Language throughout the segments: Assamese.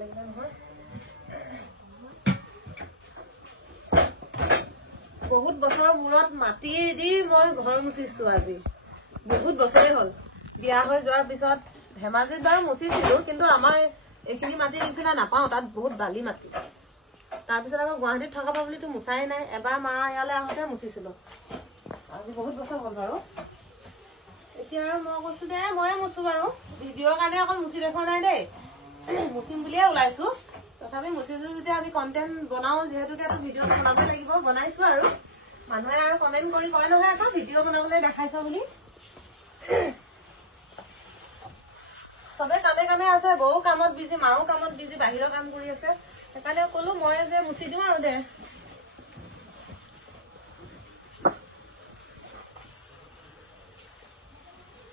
লাগিলে নহয় বহুত বছৰৰ মূৰত মাটি দি মই ঘৰ মুচিছো আজি বহুত বছৰেই হ'ল বিয়া হৈ যোৱাৰ পিছত ধেমাজিত বাৰু মুচিছিলো কিন্তু আমাৰ এইখিনি মাটিৰ নিচিনা নাপাওঁ তাত বহুত বালি মাটি তাৰপিছত আকৌ গুৱাহাটীত থকা বুলিতো মুচাই নাই এবাৰ মা ইয়ালৈ আহোঁতে মুচিছিলো আজি বহুত বছৰ হ'ল বাৰু এতিয়া আৰু মই কৈছো দে ময়ে মুচো বাৰু ভিডিঅ'ৰ কাৰণে অকল মুচি দেখুওৱা নাই দেই মুচিম বুলিয়ে ওলাইছো তথাপি মুচিছো যেতিয়া আমি কণ্টেণ্ট বনাও যিহেতুকে ভিডিঅ' বনাব লাগিব বনাইছো আৰু মানুহে আৰু কমেণ্ট কৰি কয় নহয় আকৌ ভিডিঅ' বনাবলৈ দেখাইছ বুলি চবে কামে কামে আছে বৌ কামত বিজি মাও কামত বিজি বাহিৰৰ কাম কৰি আছে সেইকাৰণে কলো মই যে মুচি দিওঁ আৰু দে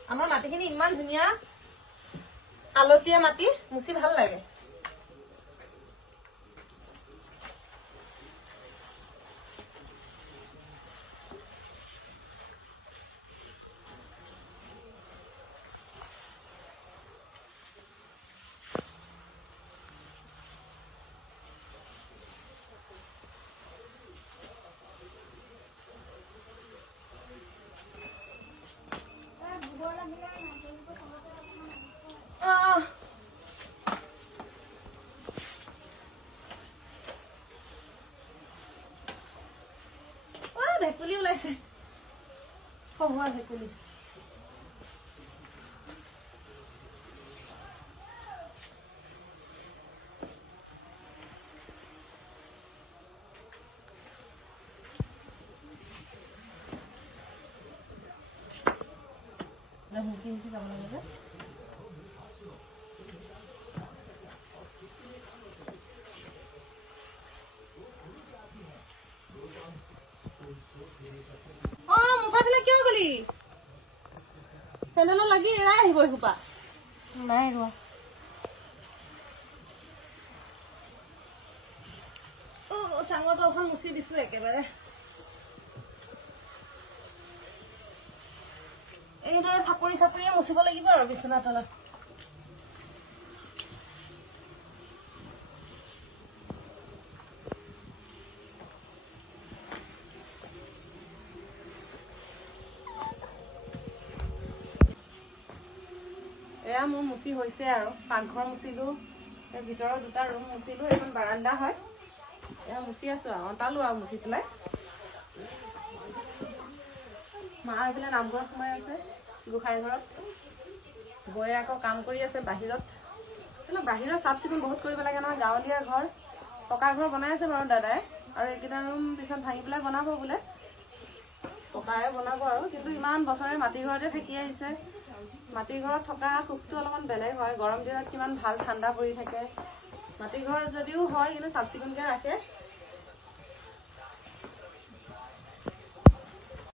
আমাৰ মাটিখিনি ইমান ধুনীয়া আলতীয়া মাটি মুচি ভাল লাগে ভেকুলী ওলাইছে কহুৱা ভেকুলী মুখি যাব লাগে চেনেলত লাগি এৰাই আহিব এসোপা নাই ৰোৱা চাঙৰ তলখন মুচি দিছো একেবাৰে এইদৰে চাপৰি চাপৰিয়ে মুচিব লাগিব আৰু বিছনা তলত এয়া মোৰ মুচি হৈছে আৰু পাকঘৰ মুচিলো ভিতৰৰ দুটা ৰুম মুচিলো এখন বাৰান্দা হয় এয়া মুচি আছো আৰু অঁতালো আৰু মুচি পেলাই মা এইফালে নামঘৰত সোমাই আছে গোসাঁই ঘৰত বৌয়ে আকৌ কাম কৰি আছে বাহিৰত বাহিৰত চাফ চিকুণ বহুত কৰিব লাগে নহয় গাঁৱলীয়া ঘৰ পকা ঘৰ বনাই আছে বাৰু দাদাই আৰু এইকেইটা ৰুম পিছত ভাঙি পেলাই বনাব বোলে পকাৰে বনাব আৰু কিন্তু ইমান বছৰে মাটি ঘৰতে থাকি আহিছে মাটি ঘৰত থকা সুখটো অলপমান বেলেগ হয় গৰম দিনত কিমান ভাল ঠাণ্ডা পৰি থাকে মাটি ঘৰ যদিও হয় কিন্তু চাফ চিকুণকে ৰাখে